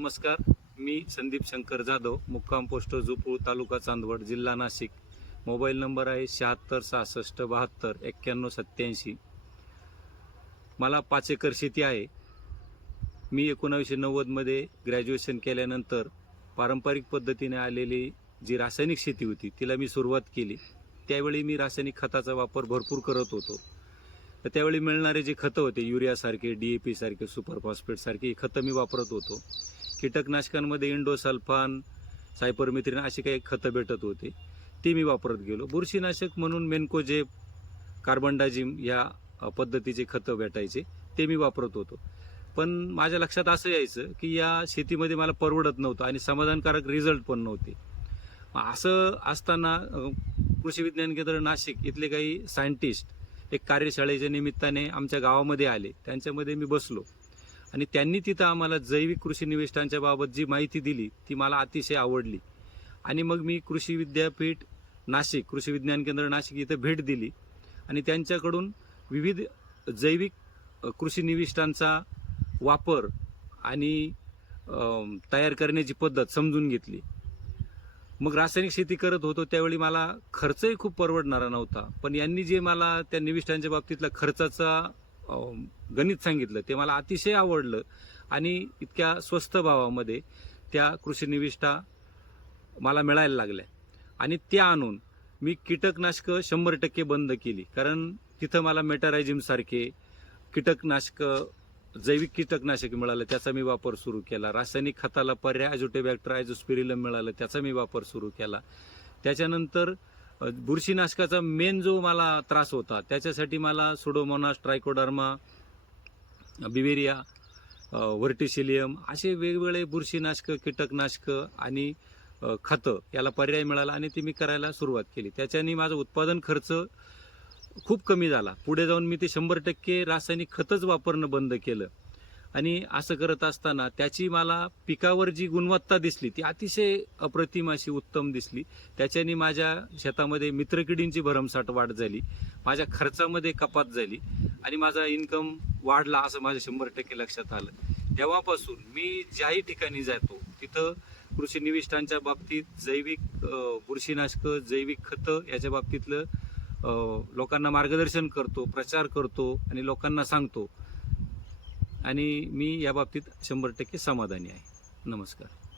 नमस्कार मी संदीप शंकर जाधव मुक्काम पोस्ट जुपूळ तालुका चांदवड जिल्हा नाशिक. मोबाईल नंबर आहे शहात्तर सहासष्ट बहात्तर एक्क्याण्णव सत्याऐंशी मला पाच एकर शेती आहे. मी एकोणावीसशे नव्वदमध्ये ग्रॅज्युएशन केल्यानंतर पारंपरिक पद्धतीने आलेली जी रासायनिक शेती होती तिला मी सुरुवात केली. त्यावेळी मी रासायनिक खताचा वापर भरपूर करत होतो. तर त्यावेळी मिळणारे जे खतं होते युरियासारखे डी ए पी सारखे सुपर फॉस्फेटसारखे ही खतं मी वापरत होतो. कीटकनाशकांमध्ये इंडोसल्फान सायपरमिथ्रिन अशी काही खतं भेटत होते. ती मी वापरत गेलो. बुरशीनाशक म्हणून मेनकोजेप कार्बनडाजिम या पद्धतीचे खतं भेटायचे ते मी वापरत होतो. पण माझ्या लक्षात असं यायचं की या शेतीमध्ये मला परवडत नव्हतं आणि समाधानकारक रिझल्ट पण नव्हते. असं असताना कृषी विज्ञान केंद्र नाशिक इथले काही सायंटिस्ट एक कार्यशाळेच्या निमित्ताने आमच्या गावामध्ये आले. त्यांच्यामध्ये मी बसलो. आणि त्यांनी तिथं आम्हाला जैविक कृषी निविष्ठांच्या बाबत जी माहिती दिली ती मला अतिशय आवडली. आणि मग मी कृषी विद्यापीठ नाशिक कृषी विज्ञान केंद्र नाशिक इथं भेट दिली. आणि त्यांच्याकडून विविध जैविक कृषी निविष्ठांचा वापर आणि तयार करण्याची पद्धत समजून घेतली. मग रासायनिक शेती करत होतो त्यावेळी मला खर्चही खूप परवडणारा नव्हता. पण यांनी जे मला त्या निविष्ठांच्या बाबतीतला खर्चाचा गणित सांगितलं ते मला अतिशय आवडलं. आणि इतक्या स्वस्त भावामध्ये त्या कृषी निविष्ठा मला मिळायला लागल्या. आणि त्या आणून मी कीटकनाशकं शंभर टक्के बंद केली. कारण तिथं मला मेटारायझिमसारखे कीटकनाशकं जैविक कीटकनाशक मिळालं त्याचा मी वापर सुरू केला. रासायनिक खताला पर्याय अजोटेबॅक्टर ॲजोस्पिरिलम मिळालं त्याचा मी वापर सुरू केला. त्याच्यानंतर बुरशीनाशकाचा मेन जो मला त्रास होता त्याच्यासाठी मला सुडोमोनास ट्रायकोडर्मा बिवेरिया व्हर्टिशिलियम असे वेगवेगळे बुरशीनाशकं कीटकनाशकं आणि खतं याला पर्याय मिळाला आणि ते मी करायला सुरुवात केली. त्याच्याने माझं उत्पादन खर्च खूप कमी झाला. पुढे जाऊन मी ते शंभर टक्के रासायनिक खतच वापरणं बंद केलं. आणि असं करत असताना त्याची मला पिकावर जी गुणवत्ता दिसली ती अतिशय अप्रतिम अशी उत्तम दिसली. त्याच्याने माझ्या शेतामध्ये मित्रकिडींची भरमसाठ वाढ झाली माझ्या खर्चामध्ये कपात झाली आणि माझा इन्कम वाढला असं माझ्या शंभर टक्के लक्षात आलं. तेव्हापासून मी ज्याही ठिकाणी जातो तिथं कृषी निविष्ठांच्या बाबतीत जैविक बुरशीनाशकं जैविक खतं याच्या बाबतीतलं लोकांना मार्गदर्शन करतो प्रचार करतो आणि लोकांना सांगतो आणि मी याबाबतीत शंभर टक्के समाधानी आहे. नमस्कार.